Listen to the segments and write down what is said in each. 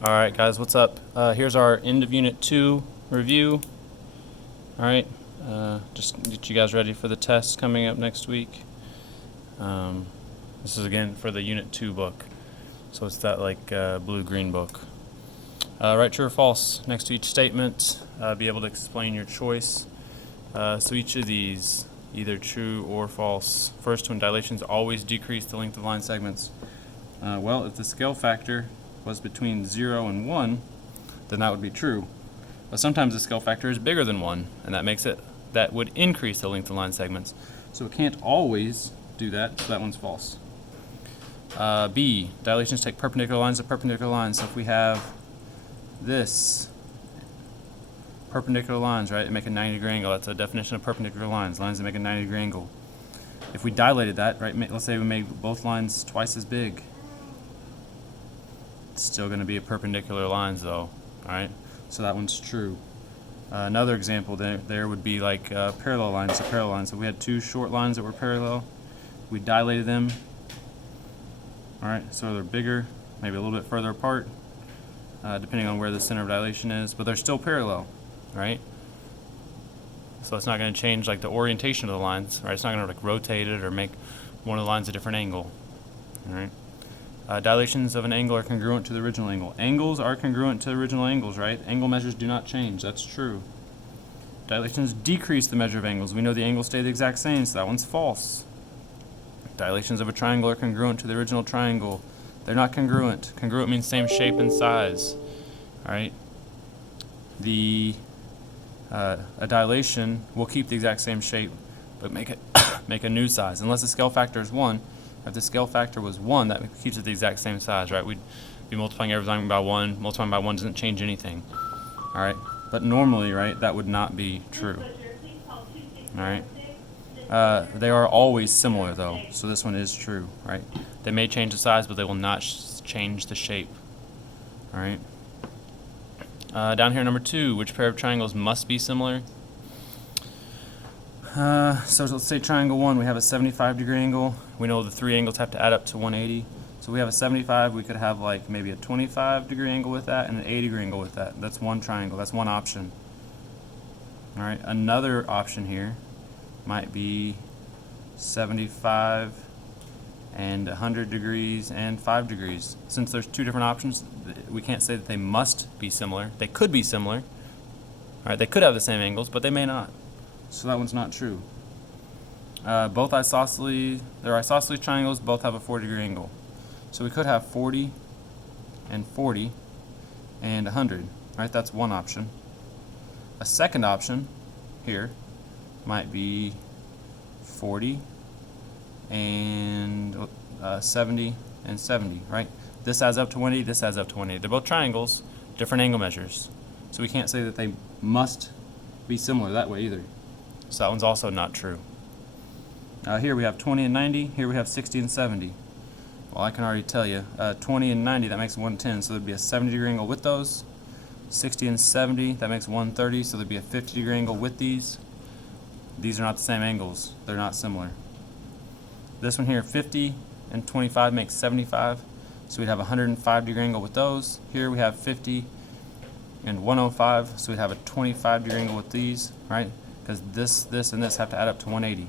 Alright guys, what's up? Here's our end of Unit 2 review. Alright, just get you guys ready for the tests coming up next week. This is again for the Unit 2 book. So it's that like blue-green book. Write true or false next to each statement. Be able to explain your choice. So each of these, either true or false. First one, dilations always decrease the length of line segments. Well, if the scale factor was between 0 and 1, then that would be true. But sometimes the scale factor is bigger than 1, and that would increase the length of line segments. So it can't always do that, so that one's false. B, dilations take perpendicular lines to perpendicular lines. So if we have this, perpendicular lines, right, make a 90-degree angle. That's a definition of perpendicular lines, lines that make a 90-degree angle. If we dilated that, right, let's say we made both lines twice as big. It's still going to be a perpendicular lines though, alright? So that one's true. Another example there would be like parallel lines to parallel lines. So we had two short lines that were parallel. We dilated them. Alright, so they're bigger, maybe a little bit further apart, depending on where the center of dilation is, but they're still parallel, right? So it's not going to change like the orientation of the lines, right? It's not going to like rotate it or make one of the lines a different angle, alright? Dilations of an angle are congruent to the original angle. Angles are congruent to original angles, right? Angle measures do not change. That's true. Dilations decrease the measure of angles. We know the angles stay the exact same, so that one's false. Dilations of a triangle are congruent to the original triangle. They're not congruent. Congruent means same shape and size. All right. A dilation will keep the exact same shape, but make it make a new size. Unless the scale factor is 1. If the scale factor was 1, that keeps it the exact same size, right? We'd be multiplying everything by 1. Multiplying by 1 doesn't change anything. All right. But normally, right, that would not be true. All right. They are always similar, though, so this one is true, right? They may change the size, but they will not change the shape. All right. Down here, number 2, which pair of triangles must be similar? So let's say triangle 1, we have a 75-degree angle. We know the 3 angles have to add up to 180. So we have a 75, we could have like maybe a 25-degree angle with that and an 80-degree angle with that. That's one triangle, that's one option. All right, another option here might be 75 and 100 degrees and 5 degrees. Since there's two different options, we can't say that they must be similar. They could be similar. All right, they could have the same angles, but they may not. So that one's not true. They're isosceles triangles, both have a 40-degree angle. So we could have 40 and 40 and 100. Right, that's one option. A second option here might be 40 and 70 and 70, right? This adds up to 180, this adds up to 180. They're both triangles, different angle measures. So we can't say that they must be similar that way either. So that one's also not true. Here we have 20 and 90, here we have 60 and 70. Well, I can already tell you, 20 and 90, that makes 110, so there'd be a 70-degree angle with those. 60 and 70, that makes 130, so there'd be a 50-degree angle with these. These are not the same angles, they're not similar. This one here, 50 and 25 makes 75, so we'd have a 105-degree angle with those. Here we have 50 and 105, so we'd have a 25-degree angle with these, right? Because this, and this have to add up to 180.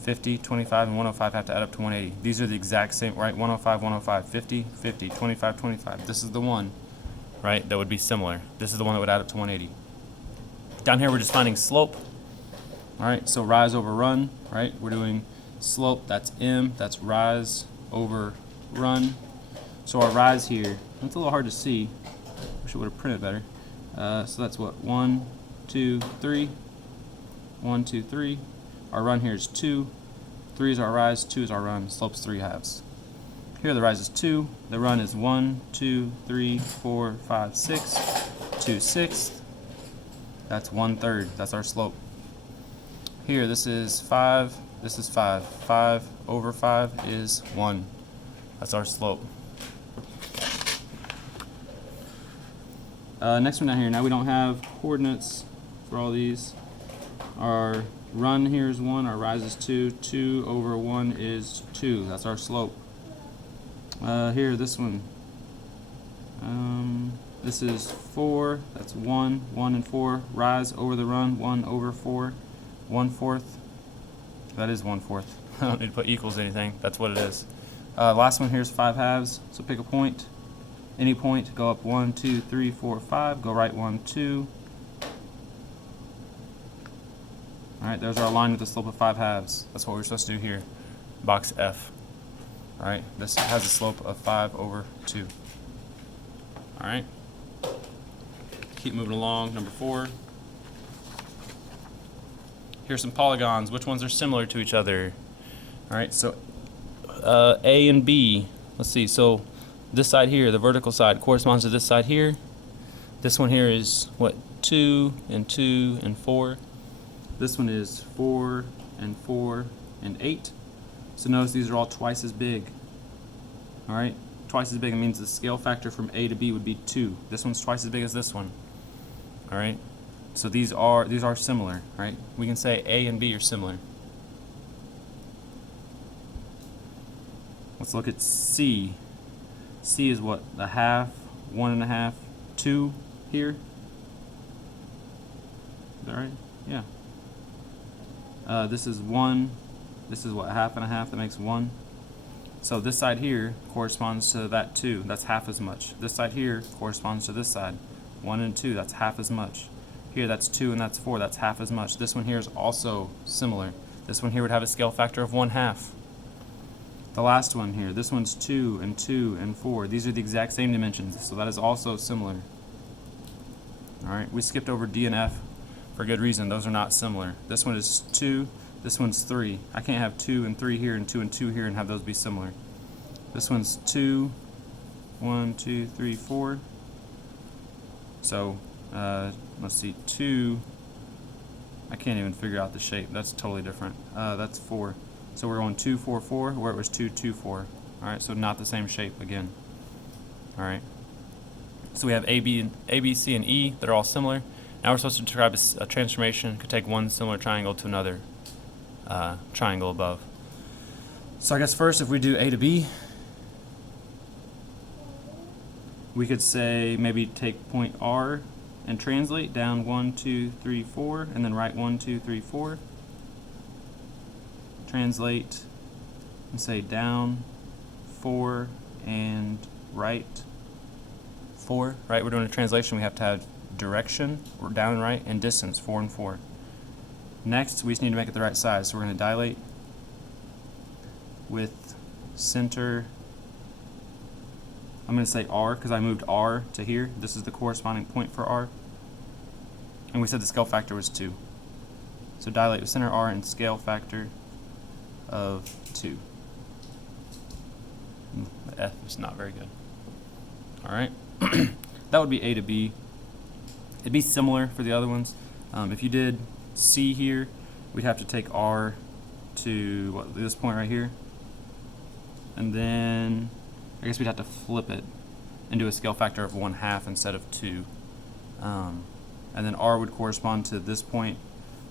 50, 25, and 105 have to add up to 180. These are the exact same, right? 105, 105, 50, 50, 25, 25. This is the one, right, that would be similar. This is the one that would add up to 180. Down here we're just finding slope. All right, so rise over run, right? We're doing slope, that's m, that's rise over run. So our rise here, it's a little hard to see. Wish it would have printed better. So that's what, 1, 2, 3. 1, 2, 3. Our run here is 2. 3 is our rise, 2 is our run. Slope's 3/2. Here the rise is 2. The run is 1, 2, 3, 4, 5, 6. 2/6. That's 1/3. That's our slope. Here this is 5. This is 5. 5 over 5 is 1. That's our slope. Next one down here. Now we don't have coordinates for all these. Our run here is 1, our rise is 2. 2 over 1 is 2. That's our slope. Here, this one. This is 4, that's 1, 1 and 4, rise over the run, 1 over 4, 1/4. That is 1/4. I don't need to put equals anything, that's what it is. Last one here is 5/2, so pick a point. Any point, go up 1, 2, 3, 4, 5, go right 1, 2. Alright, there's our line with the slope of 5/2. That's what we're supposed to do here. Box F. Alright, this has a slope of 5/2. Alright. Keep moving along. Number 4. Here's some polygons. Which ones are similar to each other? Alright, so A and B. Let's see, so this side here, the vertical side, corresponds to this side here. This one here is what? 2 and 2 and 4. This one is 4 and 4 and 8. So notice these are all twice as big. Alright? Twice as big, it means the scale factor from A to B would be 2. This one's twice as big as this one. Alright? So these are similar, right? We can say A and B are similar. Let's look at C. C is what? A half, 1 1/2, 2 here. Is that right? Yeah. This is 1. This is what? A half and a half. That makes 1. So this side here corresponds to that 2. That's half as much. This side here corresponds to this side. 1 and 2. That's half as much. Here that's 2 and that's 4. That's half as much. This one here is also similar. This one here would have a scale factor of 1/2. The last one here, this one's 2 and 2 and 4. These are the exact same dimensions, so that is also similar. Alright, we skipped over D and F for good reason. Those are not similar. This one is 2, this one's 3. I can't have 2 and 3 here and 2 and 2 here and have those be similar. This one's 2, 1, 2, 3, 4. So, let's see, 2, I can't even figure out the shape. That's totally different. That's 4. So we're going 2, 4, 4, where it was 2, 2, 4. Alright, so not the same shape again. Alright. So we have A, B, C, and E that are all similar. Now we're supposed to describe a transformation. Could take one similar triangle to another triangle above. So I guess first, if we do A to B, we could say maybe take point R and translate down 1, 2, 3, 4, and then write 1, 2, 3, 4. Translate and say down 4 and right 4. Right, we're doing a translation. We have to have direction, or down and right, and distance, 4 and 4. Next, we just need to make it the right size. So we're going to dilate with center. I'm going to say R because I moved R to here. This is the corresponding point for R. And we said the scale factor was 2. So dilate with center R and scale factor of 2. The F is not very good. Alright, that would be A to B. It'd be similar for the other ones. If you did C here, we'd have to take R to this point right here. And then I guess we'd have to flip it and do a scale factor of 1/2 instead of 2. And then R would correspond to this point.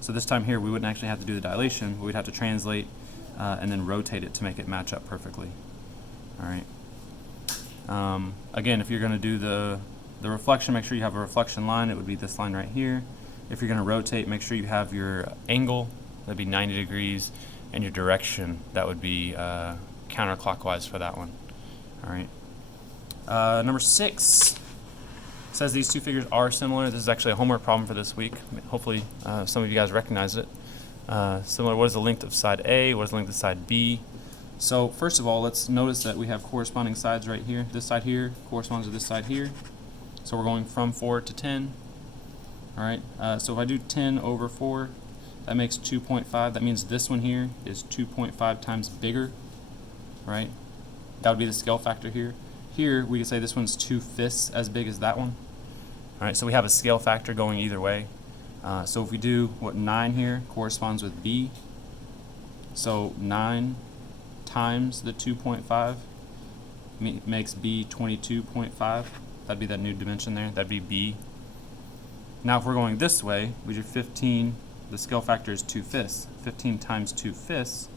So this time here we wouldn't actually have to do the dilation. We'd have to translate and then rotate it to make it match up perfectly. Alright. Again, if you're going to do the reflection, make sure you have a reflection line. It would be this line right here. If you're going to rotate, make sure you have your angle. That'd be 90 degrees. And your direction, that would be counterclockwise for that one. Alright. Number 6 says these two figures are similar. This is actually a homework problem for this week. Hopefully some of you guys recognize it. Similar, what is the length of side A? What is the length of side B? So first of all, let's notice that we have corresponding sides right here. This side here corresponds to this side here. So we're going from 4 to 10. Alright, so if I do 10 over 4, that makes 2.5. That means this one here is 2.5 times bigger. Right? That would be the scale factor here. Here, we could say this one's 2/5 as big as that one. Alright, so we have a scale factor going either way. So if we do what 9 here corresponds with B, so 9 times the 2.5 makes B 22.5. That'd be that new dimension there. That'd be B. Now if we're going this way, we do 15. The scale factor is 2/5. 15 times 2/5,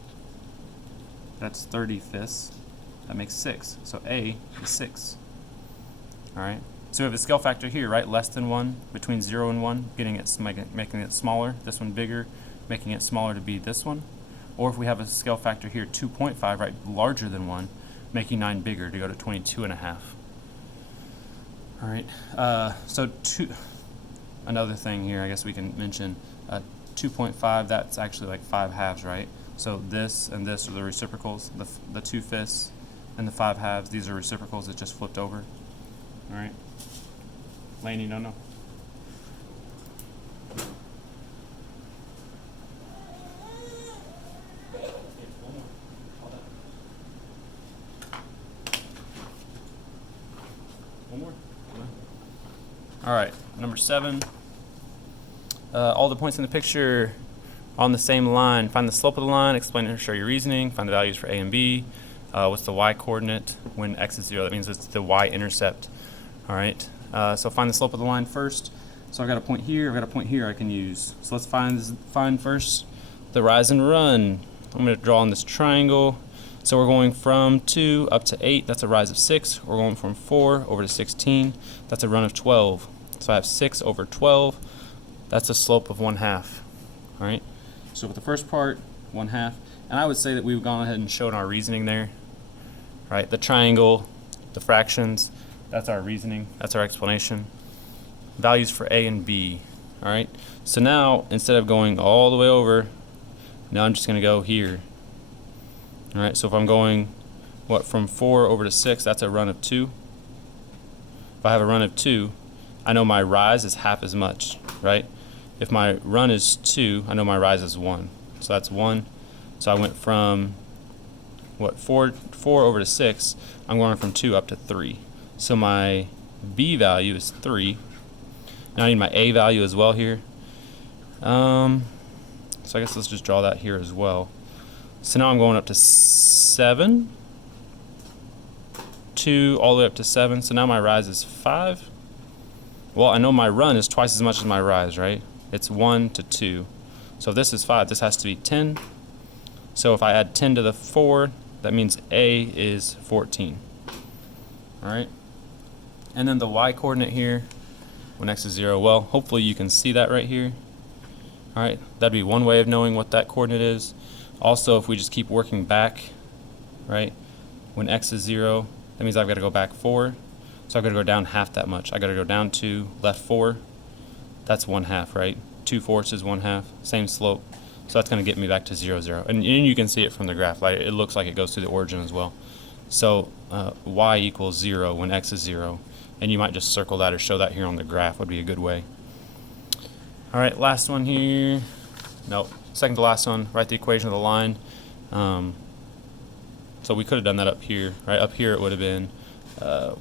that's 30/5. That makes 6. So A is 6. Alright. So we have a scale factor here, right? Less than 1, between 0 and 1, making it smaller, this one bigger, making it smaller to be this one. Or if we have a scale factor here, 2.5, right, larger than 1, making 9 bigger to go to 22.5. All right, another thing here I guess we can mention, 2.5, that's actually like 5 halves, right? So this and this are the reciprocals, the 2/5 and the 5 halves, these are reciprocals that just flipped over. All right, Lane, you don't know? One more. All right, number 7. All the points in the picture on the same line. Find the slope of the line, explain and show your reasoning, find the values for A and B. What's the y coordinate when x is 0? That means it's the y-intercept. All right, so find the slope of the line first. So I've got a point here, I've got a point here I can use. So let's find first the rise and run. I'm going to draw on this triangle. So we're going from 2 up to 8, that's a rise of 6. We're going from 4 over to 16, that's a run of 12. So I have 6 over 12, that's a slope of 1/2. All right, so with the first part, 1/2. And I would say that we've gone ahead and shown our reasoning there. Right, the triangle, the fractions, that's our reasoning, that's our explanation. Values for A and B. All right, so now instead of going all the way over, now I'm just going to go here. All right, so if I'm going, from 4 over to 6, that's a run of 2. If I have a run of 2, I know my rise is half as much, right? If my run is 2, I know my rise is 1. So that's 1. So I went from, 4 over to 6, I'm going from 2 up to 3. So my B value is 3. Now I need my A value as well here. So I guess let's just draw that here as well. So now I'm going up to 7, 2 all the way up to 7. So now my rise is 5. Well, I know my run is twice as much as my rise, right? It's 1 to 2. So if this is 5, this has to be 10. So if I add 10 to the 4, that means A is 14. All right. And then the y coordinate here, when x is 0, well, hopefully you can see that right here. All right, that'd be one way of knowing what that coordinate is. Also, if we just keep working back, right, when x is 0, that means I've got to go back 4. So I've got to go down half that much. I've got to go down 2, left 4. That's 1/2, right? 2/4 is 1/2, same slope. So that's going to get me back to 0, 0. And you can see it from the graph. Like, it looks like it goes through the origin as well. So y equals 0 when x is 0. And you might just circle that or show that here on the graph would be a good way. All right, last one here. Nope, second to last one. Write the equation of the line. So we could have done that up here, right? Up here it would have been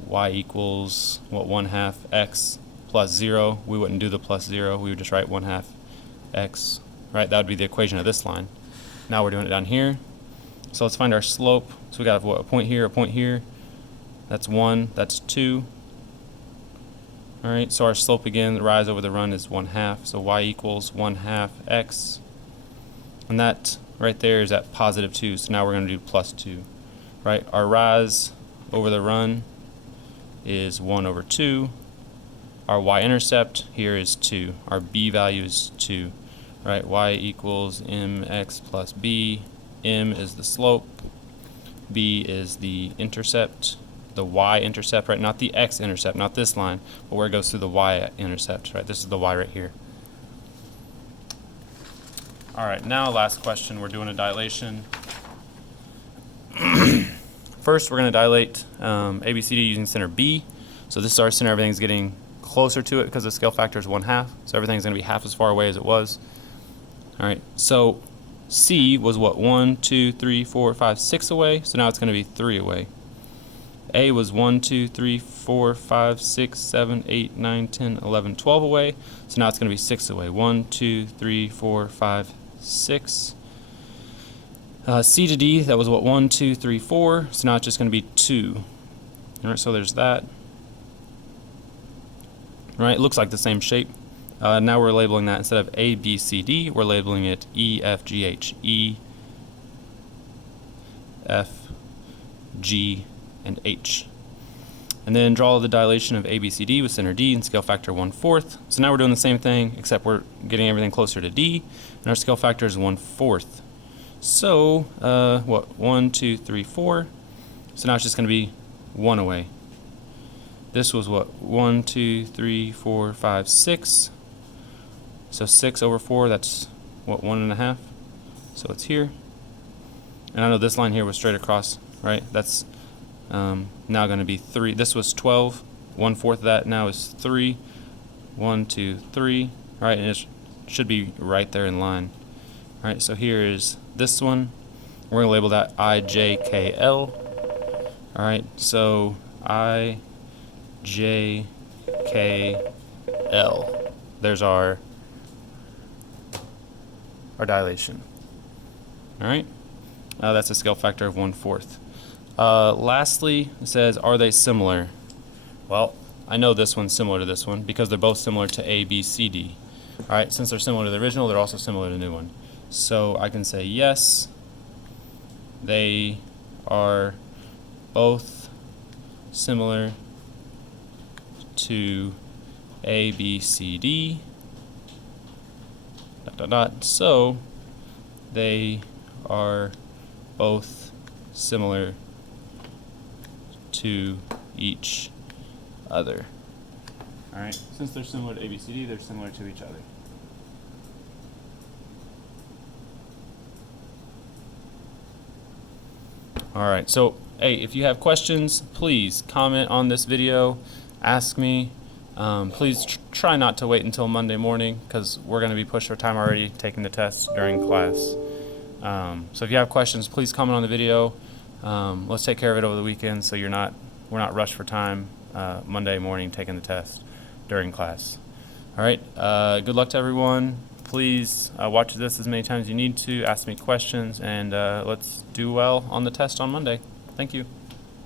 y equals, 1/2 x plus 0. We wouldn't do the plus 0. We would just write 1/2 x, right? That would be the equation of this line. Now we're doing it down here. So let's find our slope. So we got a point here, a point here. That's 1, that's 2. All right, so our slope again, the rise over the run is 1/2. So y equals 1/2 x. And that right there is at positive 2. So now we're going to do plus 2. Right, our rise over the run is 1 over 2. Our y-intercept here is 2. Our b value is 2. Right, y equals mx plus b. M is the slope. B is the intercept. The y-intercept, right? Not the x-intercept, not this line, but where it goes through the y-intercept, right? This is the y right here. All right, now last question. We're doing a dilation. First, we're going to dilate ABCD using center B. So this is our center. Everything's getting closer to it because the scale factor is 1/2. So everything's going to be half as far away as it was. All right, so C was what? 1, 2, 3, 4, 5, 6 away. So now it's going to be 3 away. A was 1, 2, 3, 4, 5, 6, 7, 8, 9, 10, 11, 12 away. So now it's going to be 6 away. 1, 2, 3, 4, 5, 6. C to D, that was what? 1, 2, 3, 4. So now it's just going to be 2. All right, so there's that. All right, it looks like the same shape. Now we're labeling that instead of A, B, C, D, we're labeling it E, F, G, H. E, F, G, and H. And then draw the dilation of ABCD with center D and scale factor 1/4. So now we're doing the same thing, except we're getting everything closer to D, and our scale factor is 1/4. So, 1, 2, 3, 4. So now it's just going to be 1 away. This was what? 1, 2, 3, 4, 5, 6. So 6 over 4, that's what, 1.5? So it's here. And I know this line here was straight across, right? That's now going to be 3. This was 12. 1/4 of that now is 3. 1, 2, 3. Right, and it should be right there in line. All right, so here is this one. We're going to label that IJKL. All right, so IJKL. There's our dilation. All right, that's a scale factor of 1/4. Lastly, it says, are they similar? Well, I know this one's similar to this one because they're both similar to A, B, C, D. All right, since they're similar to the original, they're also similar to the new one. So I can say yes, they are both similar to A, B, C, D, ... So they are both similar to each other. All right, since they're similar to ABCD, they're similar to each other. All right, so hey, if you have questions, please comment on this video, ask me. Please try not to wait until Monday morning because we're going to be pushed for time already taking the tests during class. So if you have questions, please comment on the video. Let's take care of it over the weekend so we're not rushed for time Monday morning taking the test during class. All right, good luck to everyone. Please watch this as many times as you need to, ask me questions, and let's do well on the test on Monday. Thank you.